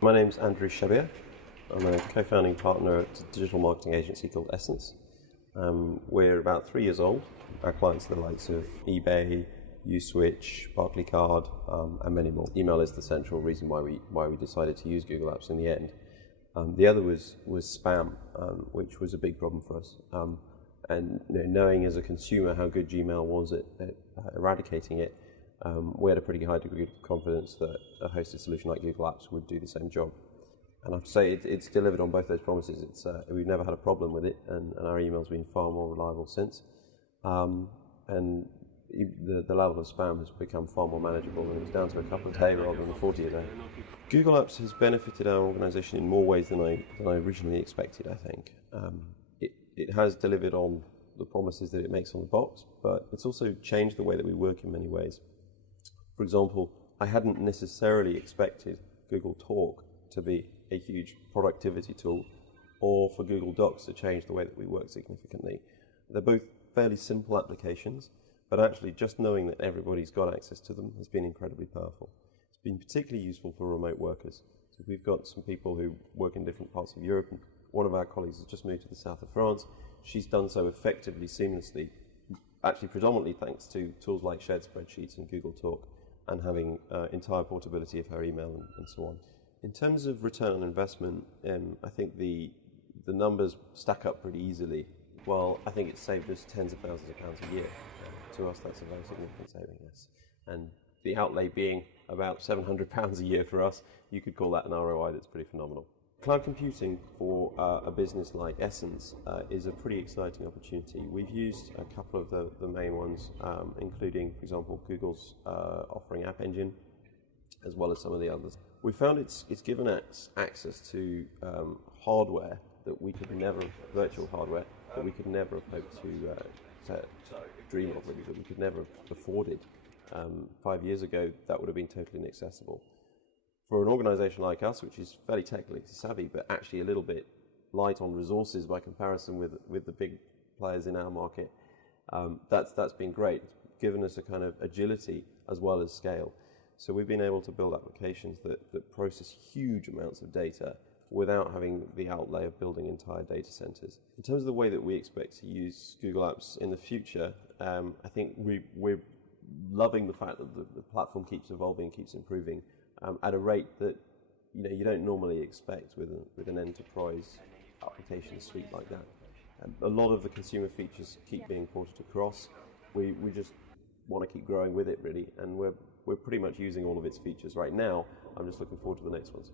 My name's Andrew Shabir. I'm a co-founding partner at a digital marketing agency called Essence. We're about 3 years old. Our clients are the likes of eBay, Uswitch, Barclaycard, and many more. Email is the central reason why we decided to use Google Apps in the end. The other was spam, which was a big problem for us. And knowing as a consumer how good Gmail was at eradicating it, we had a pretty high degree of confidence that a hosted solution like Google Apps would do the same job. And I have to say it's delivered on both those promises. We've never had a problem with it, and our email's been far more reliable since. And the level of spam has become far more manageable, and it's down to a couple a day rather than 40 a day. Google Apps has benefited our organisation in more ways than I originally expected, I think. It has delivered on the promises that it makes on the box, but it's also changed the way that we work in many ways. For example, I hadn't necessarily expected Google Talk to be a huge productivity tool, or for Google Docs to change the way that we work significantly. They're both fairly simple applications, but actually just knowing that everybody's got access to them has been incredibly powerful. It's been particularly useful for remote workers. So we've got some people who work in different parts of Europe, and one of our colleagues has just moved to the south of France. She's done so effectively, seamlessly, actually predominantly thanks to tools like shared spreadsheets and Google Talk, and having entire portability of her email and so on. In terms of return on investment, I think the numbers stack up pretty easily. Well, I think it's saved us tens of thousands of pounds a year. To us, that's a very significant saving, yes. And the outlay being about £700 a year for us, you could call that an ROI that's pretty phenomenal. Cloud computing for a business like Essence is a pretty exciting opportunity. We've used a couple of the main ones, including, for example, Google's offering App Engine, as well as some of the others. We found it's given us access to hardware that we could never, virtual hardware, that we could never have hoped to dream of, really, that we could never have afforded. 5 years ago, that would have been totally inaccessible. For an organisation like us, which is fairly technically savvy, but actually a little bit light on resources by comparison with the big players in our market, that's been great. It's given us a kind of agility as well as scale. So we've been able to build applications that process huge amounts of data without having the outlay of building entire data centers. In terms of the way that we expect to use Google Apps in the future, I think we're loving the fact that the platform keeps evolving, keeps improving at a rate that you don't normally expect with an enterprise application suite like that. A lot of the consumer features keep being ported across. We just want to keep growing with it, really, and we're pretty much using all of its features right now. I'm just looking forward to the next ones.